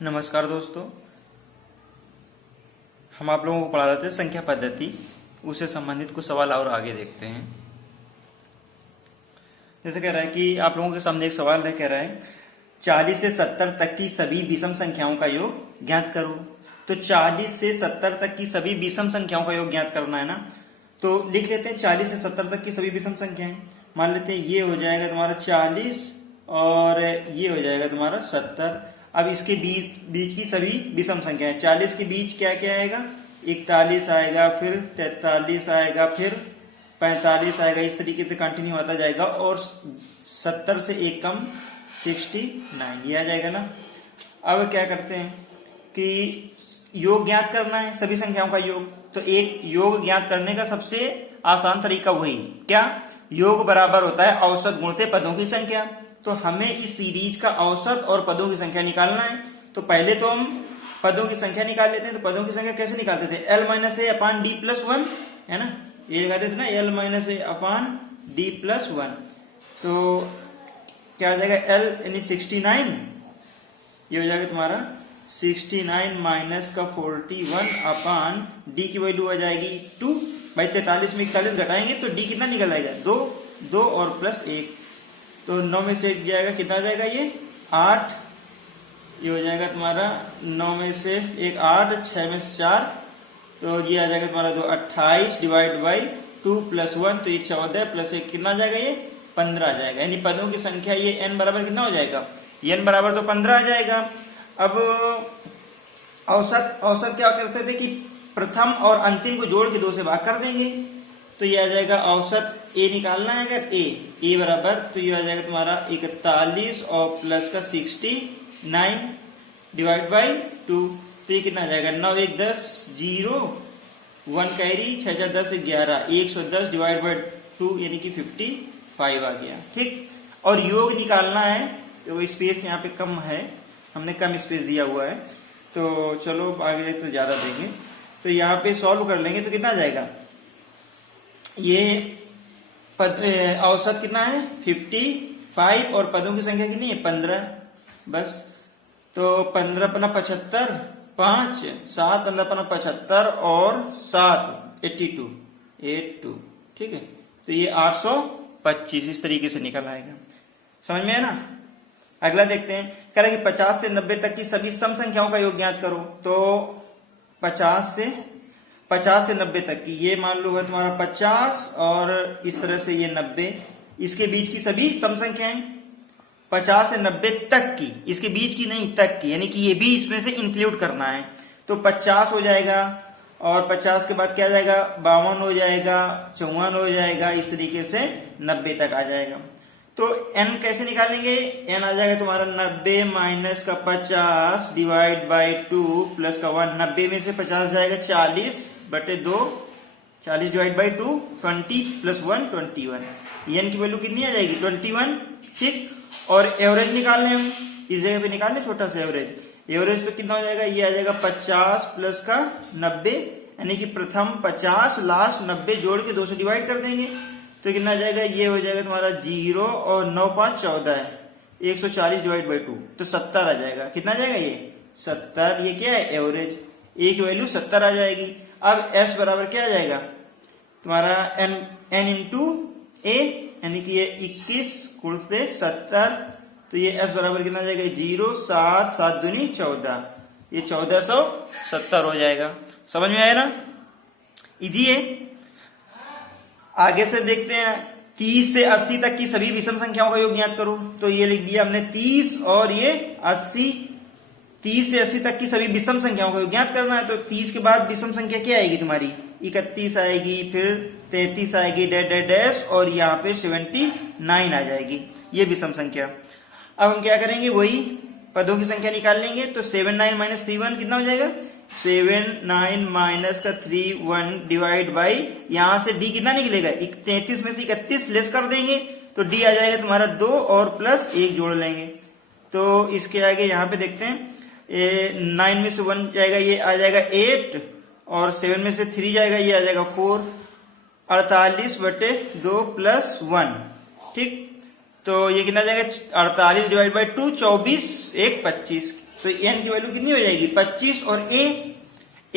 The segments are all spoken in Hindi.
नमस्कार दोस्तों, हम आप लोगों को पढ़ा रहे थे संख्या पद्धति, उससे संबंधित कुछ सवाल और आगे देखते हैं। जैसे कह रहा है कि आप लोगों के सामने एक सवाल है, कह रहा है 40 से 70 तक की सभी विषम संख्याओं का योग ज्ञात करो। तो 40 से 70 तक की सभी विषम संख्याओं का योग ज्ञात करना है ना, तो लिख लेते हैं 40 से 70 तक की सभी विषम संख्याएं। मान लेते हैं ये हो जाएगा तुम्हारा 40 और ये हो जाएगा तुम्हारा 70। अब इसके बीच की सभी विषम संख्याएं, 40 के बीच क्या क्या आएगा, 41 आएगा, फिर 43 आएगा, फिर 45 आएगा, इस तरीके से कंटिन्यू आता जाएगा। और 70 से एक कम 69 ये आ जाएगा ना। अब क्या करते हैं कि योग ज्ञात करना है, सभी संख्याओं का योग। तो एक योग ज्ञात करने का सबसे आसान तरीका वही क्या, योग बराबर होता है औसत गुणित पदों की संख्या। तो हमें इस सीरीज का औसत और पदों की संख्या निकालना है। तो पहले तो हम पदों की संख्या निकाल लेते हैं। तो पदों की संख्या कैसे निकालते थे, L - A अपान D + 1 है ना, ये लगाते थे ना, L - A अपान D + 1। तो क्या आ जाएगा, L यानी 69, ये हो जाएगा तुम्हारा 69 माइनस का 41 अपान D की वैल्यू आ जाएगी 2। भाई 43 में 41 घटाएंगे तो D कितना निकल आएगा, 2 और प्लस 1। तो 9 में से 1 जाएगा, कितना आ जाएगा ये 8। ये हो जाएगा तुम्हारा 9 में से 1 8, 6 में से 4, तो ये आ जाएगा तुम्हारा 2 28 डिवाइड बाई 2 + 1, तो ये 14 प्लस 1 कितना आ जाएगा, ये 15 आ जाएगा। यानी पदों की संख्या ये n बराबर कितना हो जाएगा, n बराबर तो 15 आ जाएगा। अब औसत क्या करते थे कि प्रथम और अंतिम को जोड़ के 2 से भाग कर देंगे। तो ये आ जाएगा औसत a निकालना है अगर a बराबर, तो ये आ जाएगा तुम्हारा 41 और प्लस का 69 डिवाइड बाई 2, तो ये कितना आ जाएगा 9 1 10 0 1 कैरी 6 4 10 11 110 डिवाइड बाई 2 यानी कि 55 आ गया। ठीक, और योग निकालना है तो वो स्पेस यहाँ पे कम है, हमने कम स्पेस दिया हुआ है। तो चलो आगे तो ज्यादा देंगे, तो यहाँ पे सॉल्व कर लेंगे तो कितना आ जाएगा, ये औसत कितना है 55 और पदों की संख्या कितनी है 15 बस। तो 15 × 75 5, 7 × 75 और 7 82। ठीक है, तो ये 825 इस तरीके से निकल आएगा। समझ में है ना। अगला देखते हैं, कह रहा है कि 50 से 90 तक की सभी सम संख्याओं का योग ज्ञात करो। तो 50 से 90 तक की, ये मान लो है तुम्हारा 50 और इस तरह से ये 90, इसके बीच की सभी सम संख्याएं 50 से 90 तक की, इसके बीच की नहीं तक की, यानी कि ये भी इसमें से इंक्लूड करना है। तो 50 हो जाएगा और 50 के बाद क्या आ जाएगा 52 हो जाएगा, 54 हो जाएगा, इस तरीके से 90 तक आ जाएगा। तो n कैसे निकालेंगे, n आ जाएगा तुम्हारा 90 माइनस का 50 डिवाइड बाई 2 प्लस का 1। 90 में से 50 जाएगा 40 बटे 2, 40 डिवाइड बाई 2 20 प्लस 1 21। n की वैल्यू कितनी आ जाएगी 21। ठीक, और एवरेज निकालने हम इस जगह पे निकालने, छोटा सा एवरेज तो कितना हो जाएगा, ये आ जाएगा 50 प्लस का 90, यानी कि प्रथम 50 लास्ट 90 जोड़ के 2 से डिवाइड कर देंगे तो कितना आ जाएगा, ये हो जाएगा तुम्हारा 0 और 9 5 14 है, 140 डिवाइड बाई 2 तो 70 आ जाएगा। कितना आ जाएगा ये 70, ये क्या है एवरेज, a की वैल्यू 70 आ जाएगी। अब s बराबर क्या आ जाएगा तुम्हारा n इंटू a, यानी कि ये 21 गुणित 70, तो ये s बराबर कितना आ जाएगा 0 7 7 दूनी 14, ये 1470 हो जाएगा। समझ में आया ना, इजी है। आगे से देखते हैं, 30 से 80 तक की सभी विषम संख्याओं का योग ज्ञात करो। तो ये लिख दिया हमने 30 और ये 80, 30 से 80 तक की सभी विषम संख्याओं का योग ज्ञात करना है। तो 30 के बाद विषम संख्या क्या आएगी तुम्हारी 31 आएगी, फिर 33 आएगी डैश और यहाँ पे 79 आ जाएगी, ये विषम संख्या। अब हम क्या करेंगे, वही पदों की संख्या निकाल लेंगे। तो 79 माइनस 31 कितना हो जाएगा, 79 माइनस का 31 डिवाइड बाई, यहाँ से d कितना निकलेगा 33 में से 31 लेस कर देंगे तो d आ जाएगा तुम्हारा 2 और प्लस 1 जोड़ लेंगे। तो इसके आगे यहाँ पे देखते हैं, 9 में से 1 जाएगा, ये आ जाएगा 8 और 7 में से 3 जाएगा, ये आ जाएगा 4, 48 बटे 2 प्लस 1। ठीक, तो ये कितना जाएगा 48 डिवाइड बाई 2 24 1 25, तो n की वैल्यू कितनी हो जाएगी 25 और a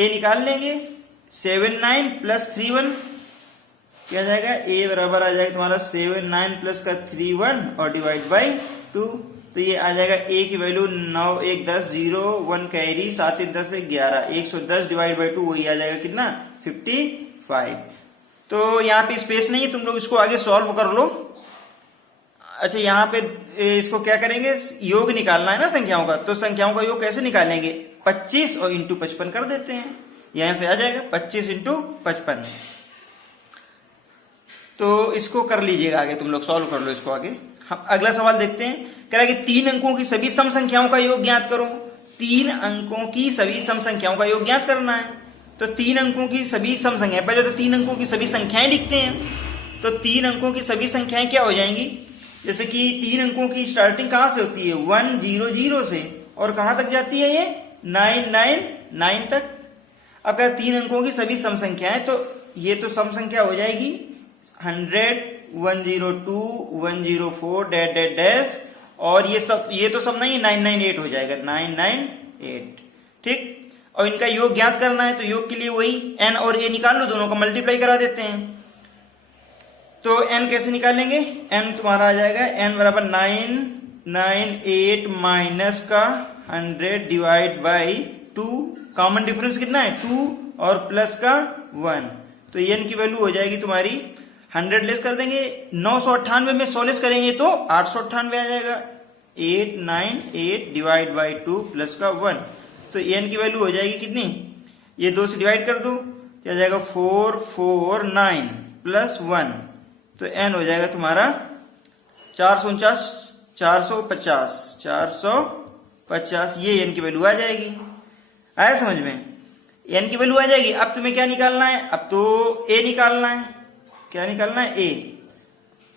निकाल लेंगे 79 प्लस 31 क्या आ जाएगा a बराबर आ जाएगा तुम्हारा 79 प्लस का 31 और डिवाइड बाई 2। तो ये आ जाएगा a की वैल्यू 9 1 10 0 1 कैरी 7 1 10 11 110 डिवाइड बाई 2 वही आ जाएगा कितना 55। तो यहाँ पे स्पेस नहीं है, तुम लोग इसको आगे सॉल्व कर लो। अच्छा यहाँ पे इसको क्या करेंगे, योग निकालना है ना संख्याओं का, तो संख्याओं का योग कैसे निकालेंगे 25 और इंटू 55 कर देते हैं, यहां से आ जाएगा 25 इंटू 55। तो इसको कर लीजिएगा आगे, तुम लोग सॉल्व कर लो इसको आगे। हम अगला सवाल देखते हैं, कह रहा है कि 3 अंकों की सभी सम संख्याओं का योग ज्ञात करो। 3 अंकों की सभी सम संख्याओं का योग ज्ञात करना है। तो 3 अंकों की सभी सम संख्याएं, पहले तो 3 अंकों की सभी संख्याएं लिखते हैं। तो 3 अंकों की सभी संख्याएं क्या हो जाएंगी, जैसे कि 3 अंकों की स्टार्टिंग कहां से होती है 100 से, और कहां तक जाती है ये 999 तक। अगर 3 अंकों की सभी सम संख्याएं, तो ये तो सम संख्या हो जाएगी 100 102 104 डैश डैश डैश, और ये तो सब नहीं 998 हो जाएगा 998। ठीक, और इनका योग ज्ञात करना है, तो योग के लिए वही n और a निकाल लो, दोनों को मल्टीप्लाई करा देते हैं। तो n कैसे निकालेंगे, n तुम्हारा आ जाएगा n बराबर 998 माइनस का 100 डिवाइड बाई 2, कॉमन डिफरेंस कितना है 2 और प्लस का 1, तो n की वैल्यू हो जाएगी तुम्हारी 100 लेस कर देंगे 998 में 100 लेस करेंगे तो 898 आ जाएगा। 898 डिवाइड बाई 2 प्लस का 1, तो n की वैल्यू हो जाएगी कितनी, ये 2 से डिवाइड कर दो, क्या जाएगा 449 प्लस 1, तो n हो जाएगा तुम्हारा 450, ये n की वैल्यू आ जाएगी। आया समझ में, n की वैल्यू आ जाएगी। अब तुम्हें क्या निकालना है, अब तो a निकालना है। क्या निकालना है a,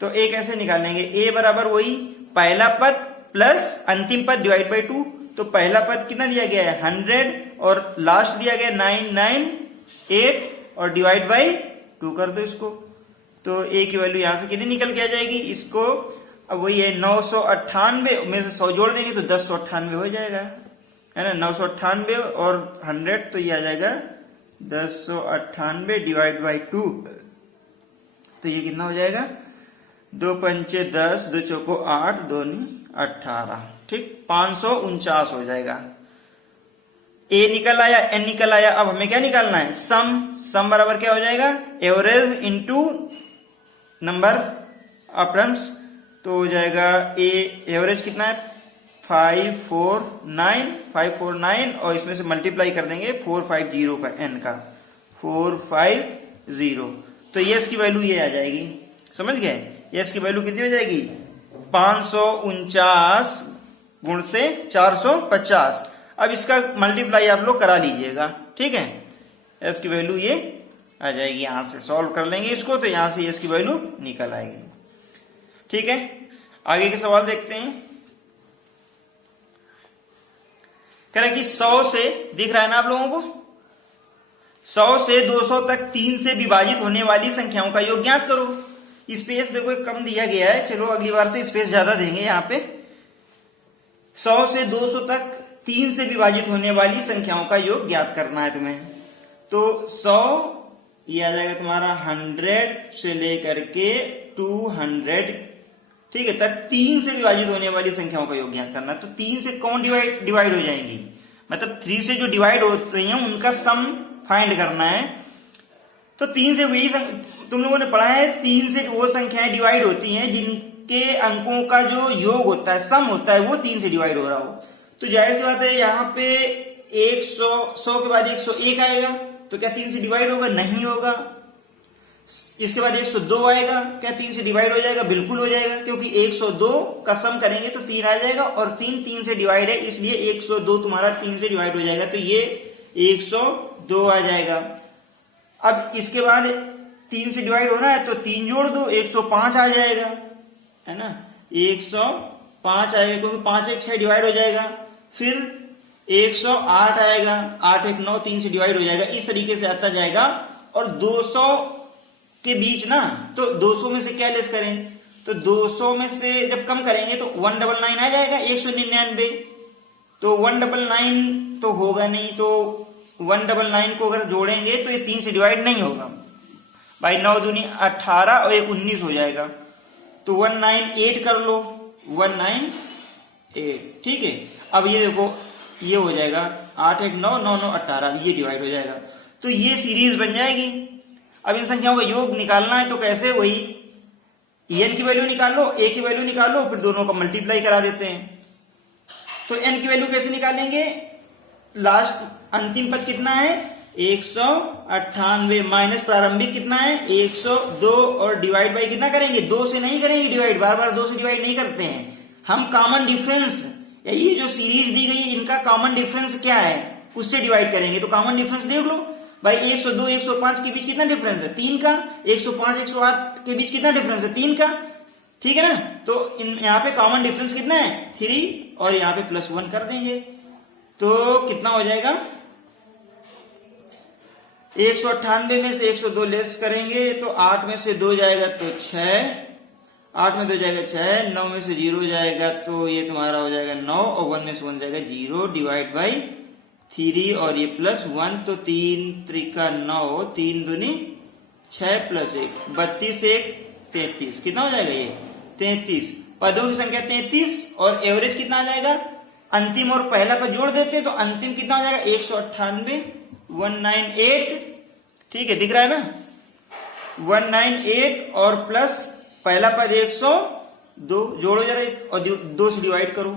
तो a कैसे निकालेंगे, a बराबर वही पहला पद प्लस अंतिम पद डिवाइड बाई 2। तो पहला पद कितना दिया गया है 100 और लास्ट दिया गया 998 और डिवाइड बाई 2 कर दो इसको, तो a की वैल्यू यहां से कितनी निकल के आ जाएगी, इसको अब वही है 998 में से 100 जोड़ देंगे तो 1098 हो जाएगा, है ना। 998 और 100, तो ये आ जाएगा 1098 डिवाइड बाई 2, तो ये कितना हो जाएगा 2 पंचे 10 2 चौको 8 2 18, ठीक 549 हो जाएगा। a निकल आया, n निकल आया। अब हमें क्या निकालना है, सम बराबर क्या हो जाएगा average into number of terms, तो हो जाएगा a एवरेज कितना है 549 और इसमें से मल्टीप्लाई कर देंगे 450 का n का 450, तो यस की वैल्यू ये आ जाएगी, समझ गए। यस की वैल्यू कितनी हो जाएगी 549 गुण से 450। अब इसका मल्टीप्लाई आप लोग करा लीजिएगा, ठीक है। एस की वैल्यू ये आ जाएगी, यहां से सॉल्व कर लेंगे इसको, तो यहां से एस की वैल्यू निकल आएगी, ठीक है। आगे के सवाल देखते हैं। कह रहे कि 100 से, दिख रहा है ना आप लोगों को, 100 से 200 तक 3 से विभाजित होने वाली संख्याओं का योग ज्ञात करो। स्पेस देखो कम दिया गया है, चलो अगली बार से स्पेस ज्यादा देंगे यहाँ पे। 100 से 200 तक 3 से विभाजित होने वाली संख्याओं का योग ज्ञात करना है तुम्हें। तो 100 ये आ जाएगा तुम्हारा 100 से लेकर के 200, ठीक है, तक 3 से विभाजित होने वाली संख्याओं का योग ज्ञात करना है। तो 3 से कौन डिवाइड हो जाएंगी, मतलब 3 से जो डिवाइड हो रही है उनका सम फाइंड करना है। तो 3 से वही तुम लोगों ने पढ़ा है, 3 से वो संख्याएं डिवाइड होती हैं जिनके अंकों का जो योग होता है, सम होता है, वो 3 से डिवाइड हो रहा हो। तो जाहिर सी बात है यहाँ पे 100 के बाद 101 आएगा, तो क्या 3 से डिवाइड होगा, नहीं होगा। इसके बाद 102 आएगा, क्या 3 से डिवाइड हो जाएगा, बिल्कुल हो जाएगा, क्योंकि 102 का सम करेंगे तो 3 आ जाएगा, और 3 से डिवाइड है, इसलिए 102 तुम्हारा 3 से डिवाइड हो जाएगा, तो ये 102 आ जाएगा। अब इसके बाद 3 से डिवाइड होना है तो 3 जोड़ दो, 105 आ जाएगा, है ना, 105 आएगा, क्योंकि 5 1 6 डिवाइड हो जाएगा। फिर 108 आएगा, 8 1 9, 3 से डिवाइड हो जाएगा। इस तरीके से आता जाएगा। और 200 के बीच ना, तो 200 में से क्या लेस करें, तो 200 में से जब कम करेंगे तो 199 आ जाएगा, 199, तो 199 तो होगा नहीं, तो 199 को अगर जोड़ेंगे तो ये 3 से डिवाइड नहीं होगा भाई। 9 दूनी 18 और 1 19 हो जाएगा, तो 198 कर लो, 198, ठीक है। अब ये देखो ये हो जाएगा 8 1 9 9 9 18, ये डिवाइड हो जाएगा, तो ये सीरीज बन जाएगी। अब इन संख्याओं का योग निकालना है तो कैसे, वही n की वैल्यू निकालो, a की वैल्यू निकालो, फिर दोनों का मल्टीप्लाई करा देते हैं। तो n की वैल्यू कैसे निकालेंगे, लास्ट अंतिम पद कितना है 198 माइनस प्रारंभिक कितना है 102 और डिवाइड बाई कितना करेंगे, 2 से नहीं करेंगे डिवाइड, बार बार 2 से डिवाइड नहीं करते हैं हम, कॉमन डिफरेंस या ये जो सीरीज दी गई है इनका कॉमन डिफरेंस क्या है उससे डिवाइड करेंगे। तो कॉमन डिफरेंस देख लो भाई, 102 105 के बीच कितना डिफरेंस है 3 का, 105 108 के बीच कितना डिफरेंस है 3 का, ठीक है ना। तो यहाँ पे कॉमन डिफरेंस कितना है 3 और यहाँ पे +1 कर देंगे, तो कितना हो जाएगा 198 में से 102 लेस करेंगे तो 8 में से 2 जाएगा तो 6, 8 में 2 जाएगा 6, 9 में से 0 जाएगा तो ये तुम्हारा हो जाएगा 9 और 1 में से 1 जाएगा 0 डिवाइड बाई 3 और ये +1, तो 3 त्रिका 9, 3 दूनी 6 + 1 32 1 33, कितना हो जाएगा ये 33, पदों की संख्या 33 और एवरेज कितना आ जाएगा, अंतिम और पहला पद जोड़ देते हैं तो अंतिम कितना हो जाएगा 198 198, ठीक है दिख रहा है ना 198 और प्लस पहला पद 102, जोड़ो जरा और 2 से डिवाइड करो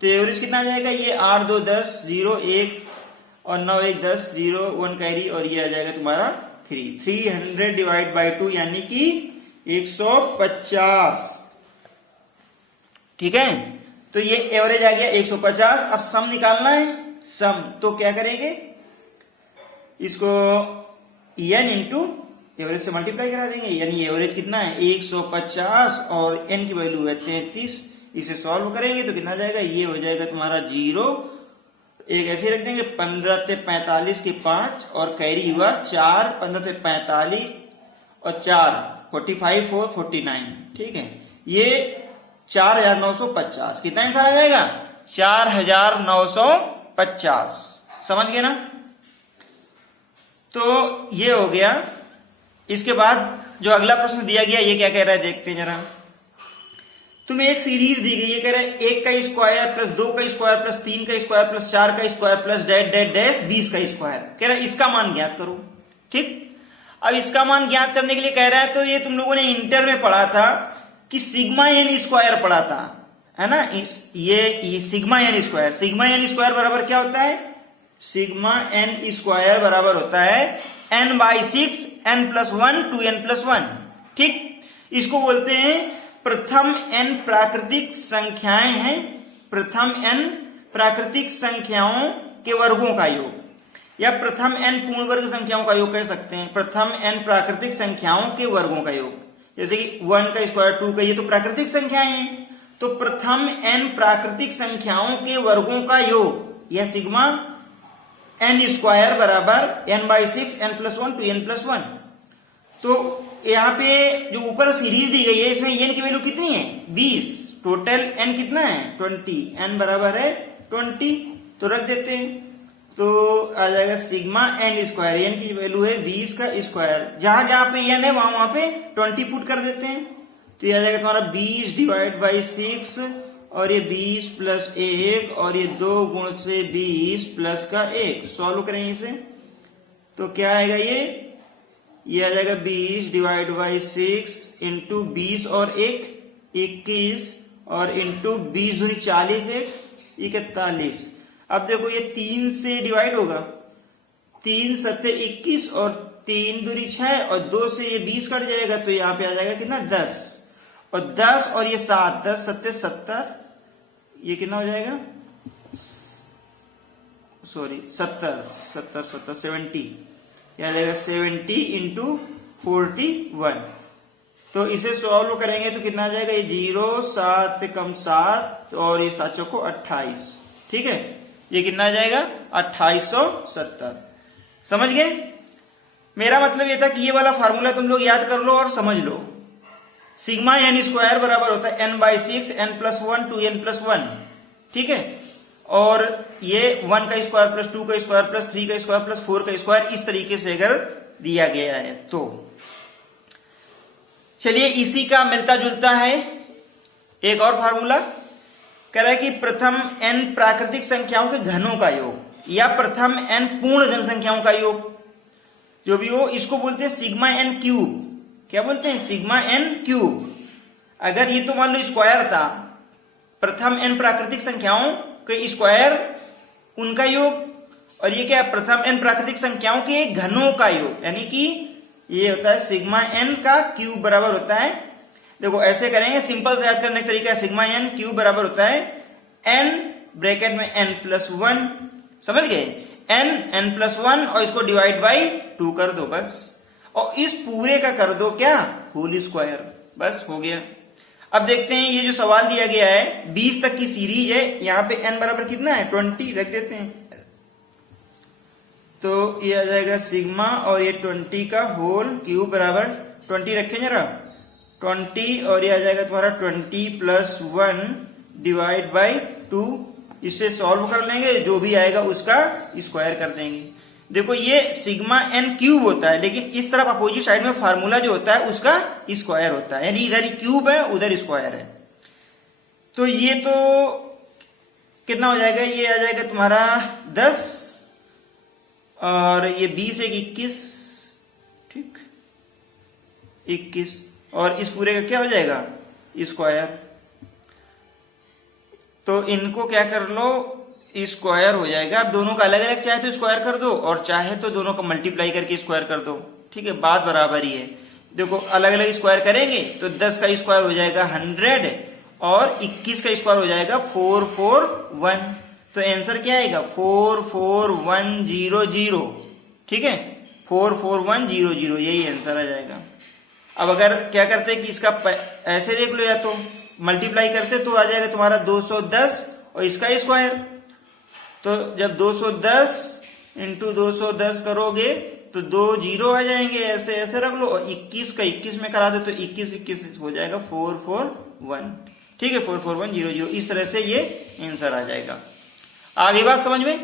तो एवरेज कितना आ जाएगा, ये 8 2 10 0 1 और 9 1 10 0 1 कैरी और ये आ जाएगा तुम्हारा 300 डिवाइड बाई 2 यानी कि 150, ठीक है। तो ये एवरेज आ गया 150। अब सम निकालना है, सम तो क्या करेंगे, इसको n इंटू एवरेज से मल्टीप्लाई करा देंगे, यानी एवरेज कितना है 150 और n की वैल्यू है 33, इसे सॉल्व करेंगे तो कितना जाएगा, ये हो जाएगा तुम्हारा 0, एक ऐसे रख देंगे 15 से 45 के 5 और कैरी हुआ 4, 15 से 45 और 4 45 और 49, ठीक है। ये 4950, कितना आंसर आ जाएगा 4950, समझ गए ना। तो ये हो गया। इसके बाद जो अगला प्रश्न दिया गया ये क्या कह रहा है देखते हैं जरा। तुम्हें एक सीरीज दी गई है, कह रहा है 1 का स्क्वायर प्लस 2 का स्क्वायर प्लस 3 का स्क्वायर प्लस 4 का square plus dash dash dash 20 का स्क्वायर, कह रहा है इसका मान ज्ञात करो, ठीक। अब इसका मान ज्ञात करने के लिए कह रहा है, तो ये तुम लोगों ने इंटर में पढ़ा था कि सिग्मा एन स्क्वायर पढ़ा था, है ना। ये सिग्मा एन स्क्वायर बराबर क्या होता है, सिग्मा एन स्क्वायर बराबर होता है n/6 n+1 2n+1, ठीक। इसको बोलते हैं प्रथम n प्राकृतिक संख्याएं हैं, प्रथम n प्राकृतिक संख्याओं के वर्गों का योग या प्रथम n पूर्ण वर्ग संख्याओं का योग कह सकते हैं, प्रथम n प्राकृतिक संख्याओं के वर्गों का योग। जैसे कि 1 का स्क्वायर 2 का, ये तो प्राकृतिक संख्याएं हैं, तो प्रथम n प्राकृतिक संख्याओं के वर्गों का योग यह सिग्मा n स्क्वायर बराबर n/6 n+1 2n+1। तो यहाँ पे जो ऊपर सीरीज दी गई है इसमें n की वैल्यू कितनी है 20, टोटल n कितना है 20, n बराबर है 20, तो रख देते हैं तो आ जाएगा सिग्मा n स्क्वायर, n की वैल्यू है 20 का स्क्वायर, जहां जहां पे n है वहां पे 20 पुट कर देते हैं, तो ये आ जाएगा तुम्हारा 20 डिवाइड बाई 6 और ये 20 प्लस 1 और ये 2 गुण से 20 प्लस का 1, सॉल्व करेंगे इसे तो क्या आएगा, ये आ जाएगा 20 डिवाइड बाई 6 इंटू 20 और 1 21 और इंटू 20 दूनी 40 1 41। अब देखो ये 3 से डिवाइड होगा, 3 7 21 और 3 दूनी 6 और 2 से ये 20 कट जाएगा तो यहाँ पे आ जाएगा कितना 10 और 10 और ये 7 10 7 70, ये कितना हो जाएगा सॉरी 70 क्या जाएगा 70 इंटू 41। तो इसे सॉल्व करेंगे तो कितना आ जाएगा, ये 0 7 कम 7 और ये 7 चौको 28, ठीक है। ये कितना आ जाएगा 2870, समझ गए। मेरा मतलब ये था कि ये वाला फार्मूला तुम लोग याद कर लो और समझ लो। सिग्मा n स्क्वायर बराबर होता है n/6 n+1 2n+1, ठीक है। और ये 1 का स्क्वायर प्लस 2 का स्क्वायर प्लस 3 का स्क्वायर प्लस 4 का स्क्वायर, इस तरीके से अगर दिया गया है तो चलिए इसी का मिलता जुलता है एक और फार्मूला। कह रहा है कि प्रथम n प्राकृतिक संख्याओं के घनों का योग या प्रथम n पूर्ण घन संख्याओं का योग, जो भी हो, इसको बोलते हैं सिग्मा n क्यूब। क्या बोलते हैं? Sigma n cube. अगर ये तो मान लो स्क्वायर था, प्रथम n प्राकृतिक संख्याओं के स्क्वायर उनका योग, और ये क्या है? प्रथम n प्राकृतिक संख्याओं के घनों का योग, यानी कि ये होता है सिग्मा n का क्यूब बराबर होता है, देखो ऐसे करेंगे, सिंपल से याद करने का तरीका है, सिग्मा n क्यूब बराबर होता है n ब्रैकेट में n प्लस 1, समझ गए? n प्लस 1 और इसको डिवाइड बाई 2 कर दो बस, और इस पूरे का कर दो क्या? होल स्क्वायर, बस हो गया। अब देखते हैं ये जो सवाल दिया गया है 20 तक की सीरीज है, यहाँ पे n बराबर कितना है? 20 रख देते हैं, तो ये आ जाएगा सिग्मा और ये 20 का होल क्यूब बराबर 20 रखें जरा, 20 और ये आ जाएगा तुम्हारा 20 प्लस 1 डिवाइड बाई 2। इसे सॉल्व कर लेंगे, जो भी आएगा उसका स्क्वायर कर देंगे। देखो ये सिग्मा n क्यूब होता है, लेकिन इस तरफ अपोजिट साइड में फार्मूला जो होता है उसका स्क्वायर होता है, यानी इधर क्यूब है उधर स्क्वायर है। तो ये तो कितना हो जाएगा? ये आ जाएगा तुम्हारा 10 और ये 20 एक 21, ठीक 21, और इस पूरे का क्या हो जाएगा? स्क्वायर। तो इनको क्या कर लो? स्क्वायर हो जाएगा। अब दोनों का अलग अलग चाहे तो स्क्वायर कर दो, और चाहे तो दोनों का मल्टीप्लाई करके स्क्वायर कर दो, ठीक है, बात बराबर ही है। देखो अलग अलग स्क्वायर करेंगे तो 10 का स्क्वायर हो जाएगा 100 और 21 का स्क्वायर हो जाएगा 441। तो आंसर क्या आएगा? 44100, ठीक है, 44100, यही आंसर आ जाएगा। अब अगर क्या करते हैं कि इसका ऐसे देख लो, या तो मल्टीप्लाई करते तो आ जाएगा तुम्हारा 210 और इसका स्क्वायर। तो जब 210 इंटू 210 करोगे तो 2 जीरो आ जाएंगे, ऐसे ऐसे रख लो, और 21 का 21 में करा दो तो 21 हो जाएगा 441, ठीक है, 44100। इस तरह से ये आंसर आ जाएगा। आगे बात समझ में?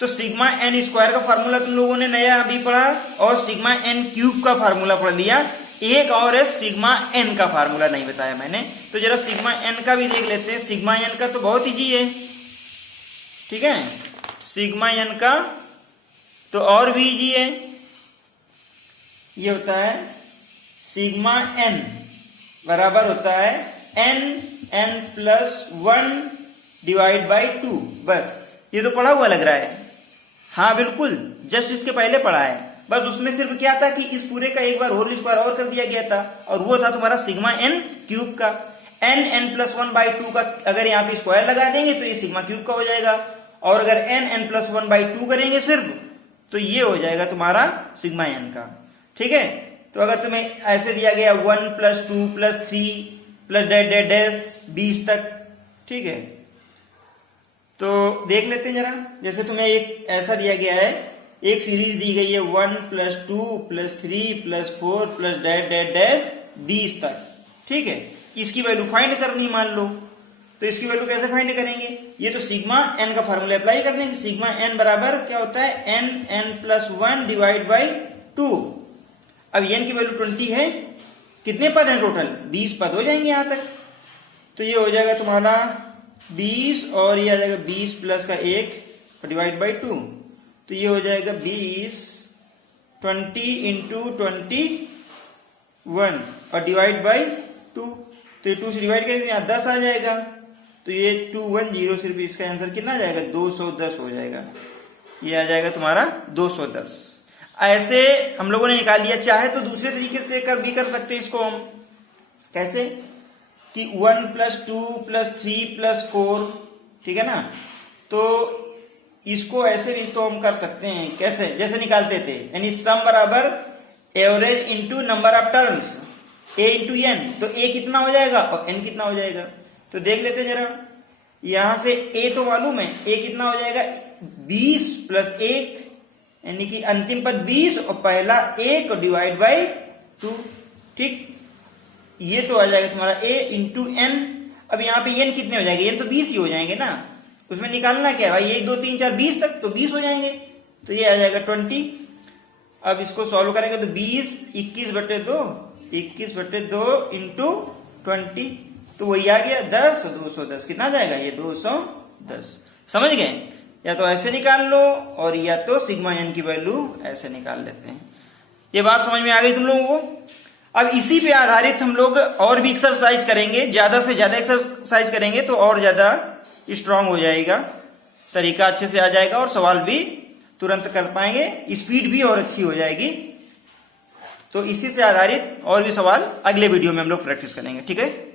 तो सिग्मा n स्क्वायर का फार्मूला तुम लोगों ने नया अभी पढ़ा, और सिग्मा n क्यूब का फार्मूला पढ़ लिया। एक और है सिग्मा n का फार्मूला नहीं बताया मैंने, तो जरा सिग्मा n का भी देख लेते हैं। सिग्मा n का तो बहुत इजी है, ठीक है, सिग्मा n का तो और भी इजी है। ये होता है सिग्मा n बराबर होता है n प्लस 1 डिवाइड बाई 2। बस ये तो पढ़ा हुआ लग रहा है, हाँ बिल्कुल, जस्ट इसके पहले पढ़ा है। बस उसमें सिर्फ क्या था कि इस पूरे का एक बार होल स्क्वायर और कर दिया गया था, और वो था तुम्हारा सिग्मा n क्यूब का। n प्लस 1 बाई 2 का अगर यहाँ पे स्क्वायर लगा देंगे तो ये सिग्मा क्यूब का हो जाएगा, और अगर n प्लस 1 बाई 2 करेंगे सिर्फ तो ये हो जाएगा तुम्हारा सिग्मा n का, ठीक है। तो अगर तुम्हें ऐसे दिया गया 1 प्लस 2 प्लस 3 प्लस डैश 20 तक, ठीक है, तो देख लेते हैं जरा। जैसे तुम्हें एक ऐसा दिया गया है, एक सीरीज दी गई है 1 plus 2 plus 3 plus 4 plus dash 20 तक, ठीक है। इसकी वैल्यू फाइंड करनी मान लो, तो इसकी वैल्यू कैसे फाइंड करेंगे? ये तो सिग्मा n का फार्मूला अप्लाई कर देंगे। सिग्मा n बराबर क्या होता है? n plus 1 divide by 2। अब n की वैल्यू 20 है, कितने पद हैं टोटल? 20 पद हो जाएंगे यहाँ तक। तो ये हो जाएगा तुम्हारा 20 और ये आ जाएगा 20 प्लस का 1 डिवाइड बाई 2, तो ये हो जाएगा 20 इंटू 21 और डिवाइड बाई 2। तो ये 2 से डिवाइड करेंगे यहाँ 10 आ जाएगा, तो ये 210, सिर्फ इसका आंसर कितना आ जाएगा? 210 हो जाएगा। ये आ जाएगा तुम्हारा 210। ऐसे हम लोगों ने निकाल लिया। चाहे तो दूसरे तरीके से भी कर सकते हैं इसको हम। कैसे? कि 1 प्लस 2 प्लस 3 प्लस 4, ठीक है ना, तो इसको ऐसे भी तो हम कर सकते हैं। कैसे? जैसे निकालते थे, यानी सम बराबर average into number of terms, a into n। तो a कितना हो जाएगा और n कितना हो जाएगा? तो देख लेते जरा। यहां से a तो मालूम है, a कितना हो जाएगा? 20 प्लस 1, यानी कि अंतिम पद 20 और पहला 1 और डिवाइड बाई 2, ठीक। ये तो आ जाएगा तुम्हारा a इंटू n। अब यहाँ पे n कितने हो जाएंगे? n तो 20 ही हो जाएंगे ना, उसमें निकालना क्या है भाई, 1 2 3 4 20 तक, तो 20 हो जाएंगे, तो ये आ जाएगा 20। अब इसको सॉल्व करेंगे तो 20 21/2 इंटू 20, तो वही आ गया 10, 210। कितना आ जाएगा ये 210। समझ गए? या तो ऐसे निकाल लो और या तो सिग्मा एन की वैल्यू ऐसे निकाल लेते हैं। ये बात समझ में आ गई तुम लोगों को? अब इसी पे आधारित हम लोग और भी एक्सरसाइज करेंगे, ज्यादा से ज्यादा एक्सरसाइज करेंगे तो और ज्यादा स्ट्रांग हो जाएगा, तरीका अच्छे से आ जाएगा और सवाल भी तुरंत कर पाएंगे, स्पीड भी और अच्छी हो जाएगी। तो इसी से आधारित और भी सवाल अगले वीडियो में हम लोग प्रैक्टिस करेंगे। ठीक है?